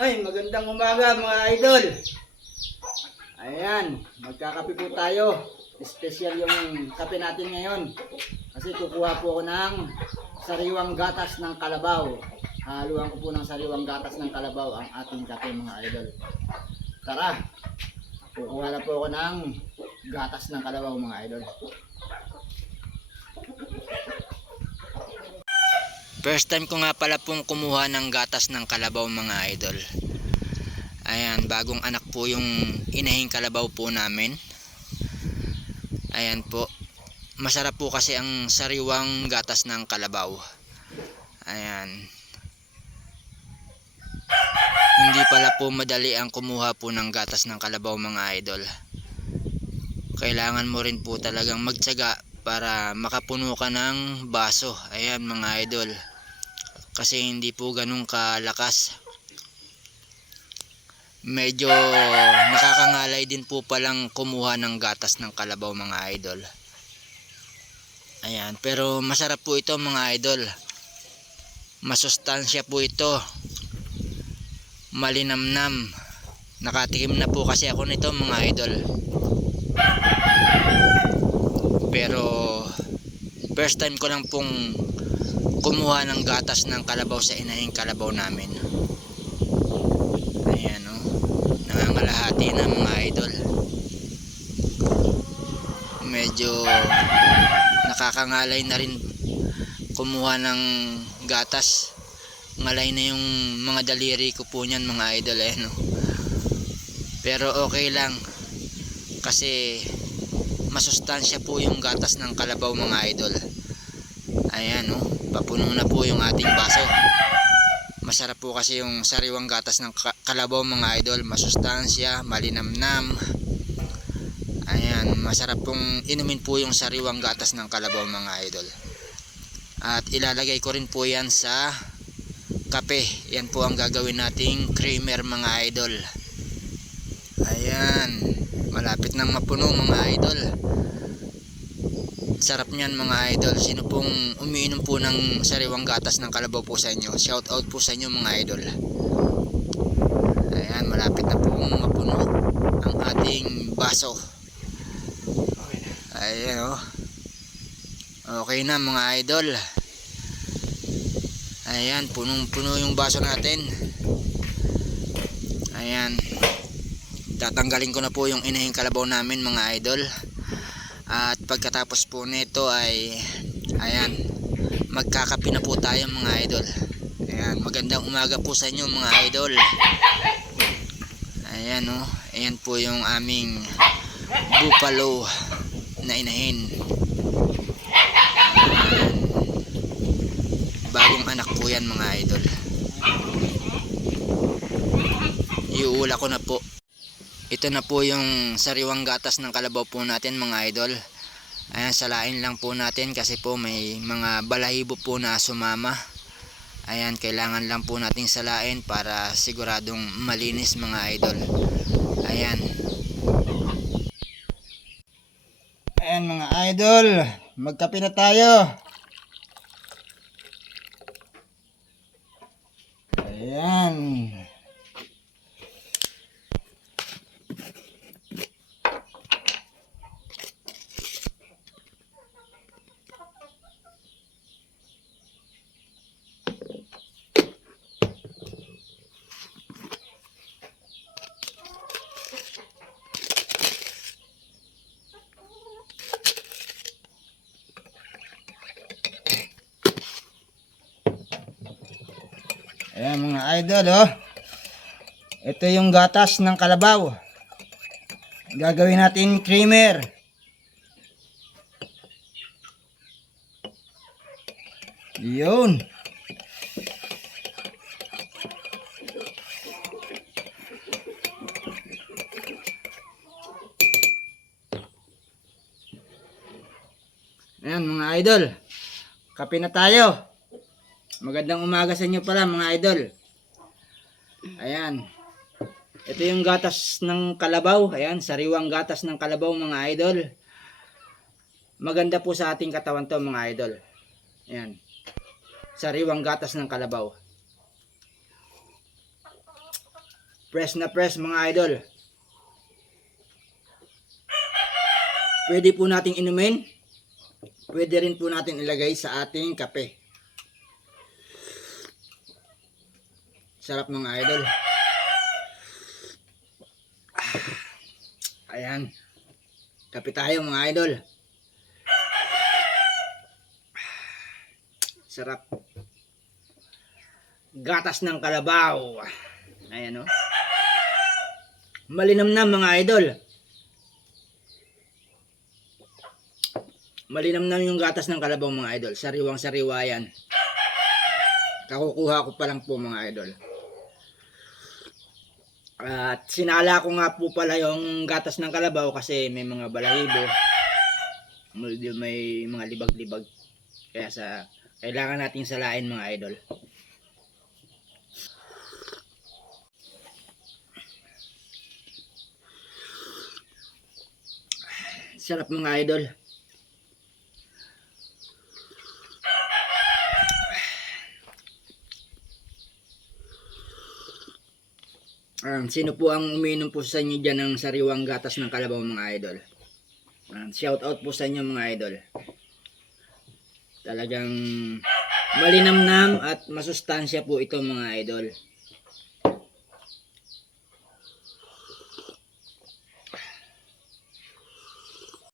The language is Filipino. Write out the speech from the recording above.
Ay, magandang umaga mga idol. Ayan, magkakape po tayo. Espesyal yung kape natin ngayon. Kasi kukuha po ako ng sariwang gatas ng kalabaw. Haluan ko po ng sariwang gatas ng kalabaw ang ating kape mga idol. Tara, kukuha na po ako ng gatas ng kalabaw mga idol. First time ko nga pala pong kumuha ng gatas ng kalabaw mga idol. Ayan, bagong anak po yung inahing kalabaw po namin. Ayan po. Masarap po kasi ang sariwang gatas ng kalabaw. Ayan. Hindi pala po madali ang kumuha po ng gatas ng kalabaw mga idol. Kailangan mo rin po talagang magtiyaga para makapuno ka ng baso. Ayan mga idol. Kasi hindi po ganun kalakas. Medyo nakakangalay din po palang kumuha ng gatas ng kalabaw mga idol. Ayan, pero masarap po ito mga idol. Masustansya po ito. Malinamnam. Nakatikim na po kasi ako nito mga idol. Pero first time ko lang pong kumuha ng gatas ng kalabaw sa inahing kalabaw namin. Ayan o, nangangalahati na mga idol. Medyo nakakangalay na rin kumuha ng gatas. Ngalay na yung mga daliri ko po niyan mga idol. Ayan o. Pero okay lang kasi masustansya po yung gatas ng kalabaw mga idol. Ayan o, papuno na po yung ating baso. Masarap po kasi yung sariwang gatas ng kalabaw mga idol. Masustansya, malinamnam. Ayan, masarap pong inumin po yung sariwang gatas ng kalabaw mga idol. At ilalagay ko rin po yan sa kape. Yan po ang gagawin nating creamer mga idol. Ayan, malapit nang mapuno mga idol. Sarap niyan mga idol. Sino pong umiinom po ng sariwang gatas ng kalabaw po sa inyo, shout out po sa inyo mga idol. Ayan, malapit na pong mapuno ang ating baso. Ayan o. Okay na mga idol. Ayan, punong puno yung baso natin. Ayan, tatanggalin ko na po yung inahing kalabaw namin mga idol. At pagkatapos po nito ay ayan, magkakape na po tayo mga idol. Ayan, magandang umaga po sa inyo mga idol. Ayan o, ayan po yung aming buffalo na inahin. Ayan, bagong anak po yan mga idol. Iuula ko na po. Ito na po yung sariwang gatas ng kalabaw po natin mga idol. Ayan, salain lang po natin kasi po may mga balahibo po na sumama. Ayan, kailangan lang po nating salain para siguradong malinis mga idol. Ayan. Ayan mga idol, magkape na tayo. Ayan. Ayan mga idol oh. Ito yung gatas ng kalabaw. Gagawin natin creamer. Yun. Ayan mga idol. Kape na tayo. Magandang umaga sa inyo pala mga idol. Ayan. Ito yung gatas ng kalabaw. Ayan, sariwang gatas ng kalabaw mga idol. Maganda po sa ating katawan to mga idol. Ayan. Sariwang gatas ng kalabaw. Press na press mga idol. Pwede po nating inumin. Pwede rin po natin ilagay sa ating kape. Sarap mga idol. Ayan. Kape tayo mga idol. Sarap. Gatas ng kalabaw. Ayan o. Malinamnam mga idol. Malinamnam yung gatas ng kalabaw mga idol. Sariwang sariwa yan. Kakukuha ko pa lang po mga idol. At sinala ko nga po pala yung gatas ng kalabaw kasi may mga balahibo. May mga libag-libag. Kaya kailangan nating salain mga idol. Sarap mga idol. Sino po ang uminom po sa inyo dyan ng sariwang gatas ng kalabaw mga idol? Shout out po sa inyo mga idol. Talagang malinamnam at masustansya po ito mga idol.